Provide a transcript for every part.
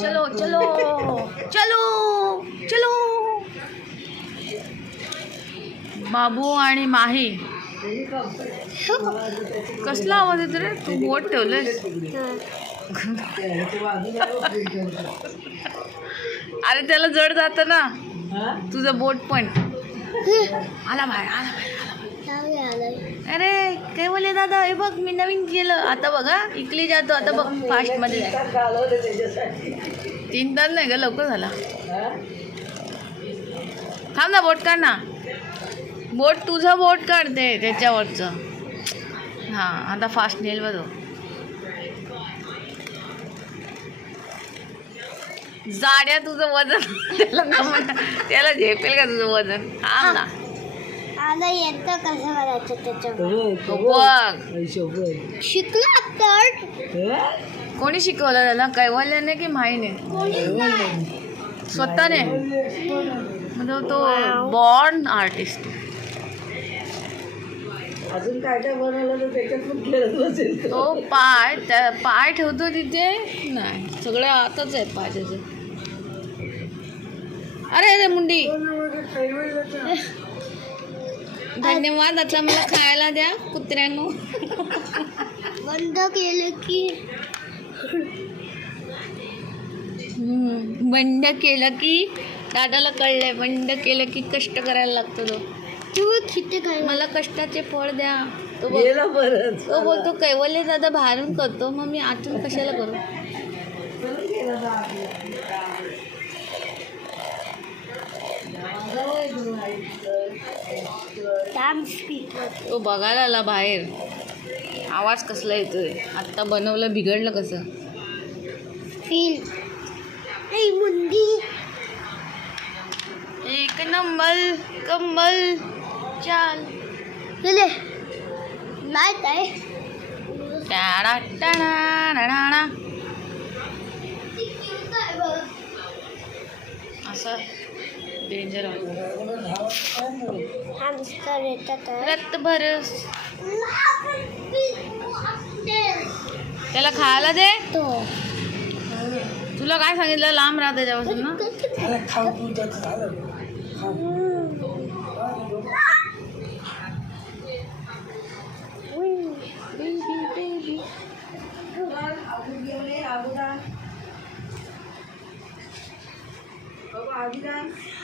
चलो चलो चलो चलो. बाबू आणि माही. कसला आवाज येतो रे? तू बोट ठेवलंस? अरे त्याला जड जातं ना तुझं बोट पण. आला बाहेर आला बाहेर. अरे काय बोले दादा, हे बघ मी नवीन केलं आता. बघा इकली जातो आता. बघ फास्ट मध्ये जाय. 3 तास नाही ग, लवकर झाला. थांब ना, बोट काढ ना. बोट तुझं बोट काढते त्याच्यावरचं. हां आता फास्ट नेल बघ. जाड्या तुझं वजन. त्याला झेपेल का तुझं वजन? थांब ना. आता येतं कसं करायचं त्याच्यावर. बघ शिकला तर. कोणी शिकवलं त्याला? कैवल्याने की माहीने? स्वतःने. म्हणजे तो बॉर्न आर्टिस्ट. अजून काय काय बनवलं तर त्याच्यात पण खेळत बसेल तो पाय ठेवतो तिथे. नाही सगळे आतच आहेत पाय त्याचे. अरे अरे मुंडी. धन्यवाद. आता मला खायला द्या कुत्र्यांनो. बंद केलं की बंद केलं की दादाला कळलंय. बंद केलं की कष्ट करायला लागतो तो. मला कष्टाचे फळ द्या. तो बोलतो कैवल्य दादा बाहेरून करतो, मग मी आतून कशाला करू? तो बघायला आला बाहेर. आवाज कसला येतोय? आत्ता बनवलं बिघडलं कसं? मुंडी एक नंबर कंबल चाल. माहित आहे टाळा टाळा. असं डेंजर hamster येतात. रक्त भरस. त्याला खायला दे. तुला काय सांगितलं? लांब राहा त्याच्यापासून ना.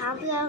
आपला